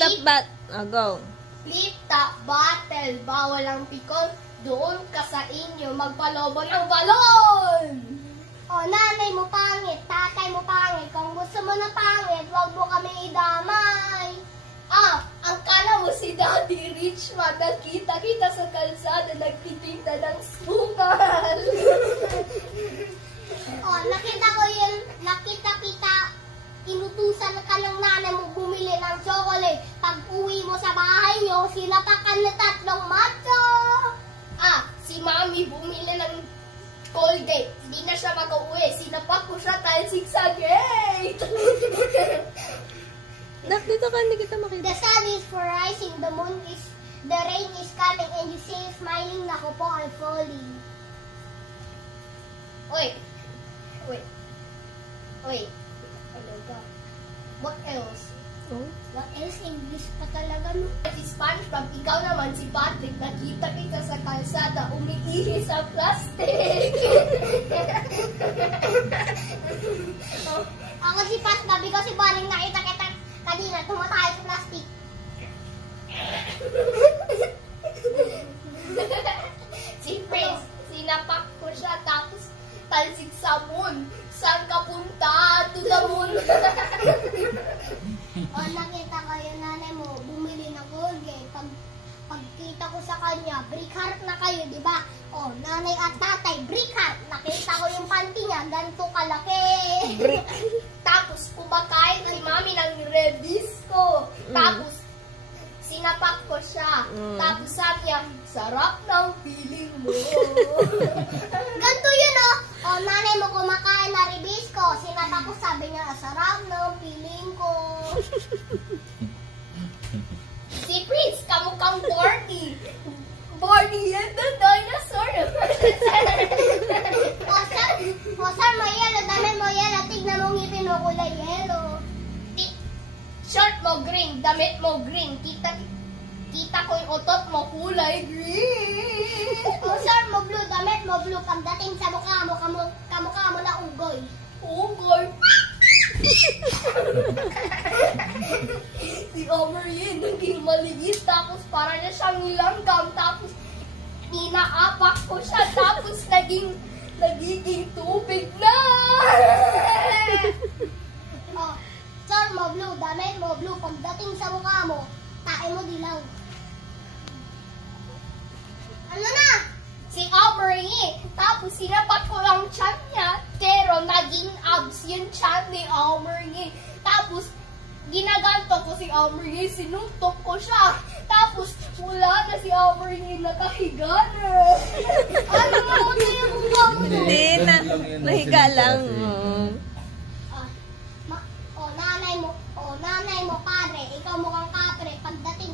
Go. Flip top battle. Bawal ang pikon. Doon ka sa inyo magpalobo ng balon. O, nanay mo pangit, tatay mo pangit. Kung gusto mo na pangit, wag mo kami idamay. Ang kala mo si Daddy Richman. Nakita kita sa kalsada, nagtitinda ng sugal. O, nakita kita, inutusan ka ng nanay mo bumili ng chocolate. Pag uwi mo sa bahay nyo, sinapakan na 3 macho. Si Mami bumili ng Colgate. Hindi na siya mag-uwi. Sinapak ko siya talsik sa gate. Nak, dito ka, hindi kita makita. The sun is for rising, the rain is coming, and you say smiling, nako po, I'm falling. Wait. Ano ba? What else? Oh? What else? English pa talaga, no? Si SpongeBob, ikaw naman si Patrick, nakita kita sa kalsada, umiihi sa plastic. Ako si SpongeBob, ikaw si Bonnie, nakita kita kanina, tumatayo sa plastic. Si Prince, sinapak ko siya, tapos talsik sa moon. Saan ka punta? To the moon. O, nakita ko yung nanay mo, bumili ng Colgate. Pagkita ko sa kanya, brick heart na kayo, di ba? O, nanay at tatay, brick heart. Nakita ko yung panty niya, ganito kalaki. Tapos, kumakain si Mami ng Rebisco. Tapos, sinapak ko siya. Tapos, sabi niya, sarap ng feeling mo. Ganito yun, o. O, nanay mo kumakain na Rebisco. Sinapak ko, sabi niya, sarap ng feeling ko. Si Prince, kamukhang Barney. Barney and the dinosaur. O, sir, may yellow. Damit mo yellow. Tignan mo ngipin mo kulay yellow. Short mo green, damit mo green. Kita ko yung utot mo kulay green. O, sir, mo blue. Damit mo blue. Pagdating sa mukha mo, kamukha mo na ugoy. Ugoy. Si Omerine, naging maliit. Tapos para na siyang nilanggam. Tapos inaapak ko siya. Tapos nagiging tubig na. O, sir, mo blue. Damit mo blue. Pagdating sa mukha mo, tae mo dilaw. Ano na? Si Aubrey, tapos sinapat ko lang chan niya, pero naging abs yung chan ni Aubrey. Tapos, ginaganto ko si Aubrey, sinuntok ko siya. Tapos, wala na si Aubrey, nakahiga na. Ano mo ito yung mukha mo? Hindi, nahiga lang. Nanay mo, padre, ikaw mukhang kapre. Pagdating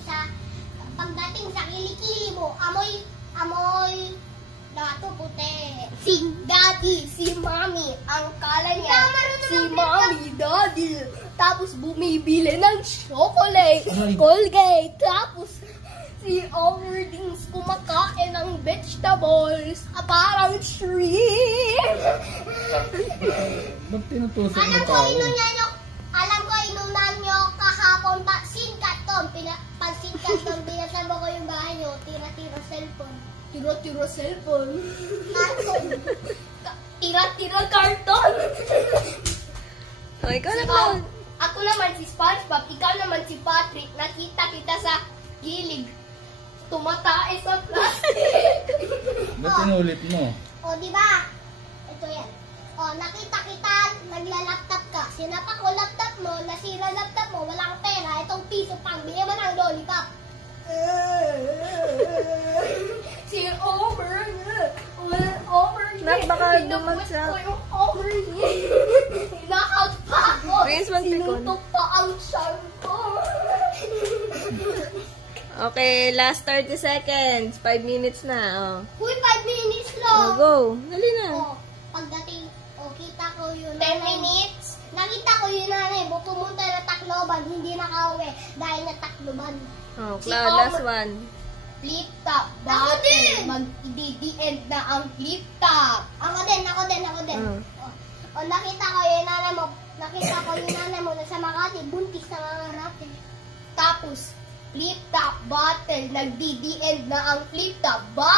sa kilikili mo, amoy, dato puti. Si Daddy, si Mommy, ang kala niya, si Mommy, Daddy. Tapos bumibili ng chocolate, Colgate. Tapos si Overdings kumakain ng vegetables, parang shrimp. Ba't tinutusok mo tao? Alam ko, inunan nyo kahapon pansin karton. Pansin karton, binasama ko yung bahay nyo. Tira-tira cellphone. Tira-tira cellphone. Karton. Tira-tira karton. O, ikaw naman. Ako naman si SpongeBob, ikaw naman si Patrick. Nakita kita sa gilid. Tumatae sa plastic. Ba't tinulit mo? O, diba? Ito yan. O, nakita kita, nagla-laptop ka. Sinapak ko laptop mo, nasira laptop mo, wala kang pera. Itong piso pang, bigyan mo ng lollipop. Si Omer. Nak, baka dumagsak. Ko yung Omer niya. Hinahag pa ako. Prince, mag-tikon. Sinutok pa ang siyang ko. Okay, last 30 seconds. 5 minutes na. Uy, 5 minutes lang. Go. Dali na. O, pagdating, kita ko yun. 10 minutes. Nakita ko yun nanay mo, pumunta na Tacloban, hindi nakauwi dahil na Tacloban. Cloud, last one. Flip top. Ako din! Mag-i-end na ang flip top. Ako din. O, nakita ko yung nanay mo, na sa Makati, buntis na mga rate. Tapos, flip top bottle. Nagdi-D-end na ang flip top bottle.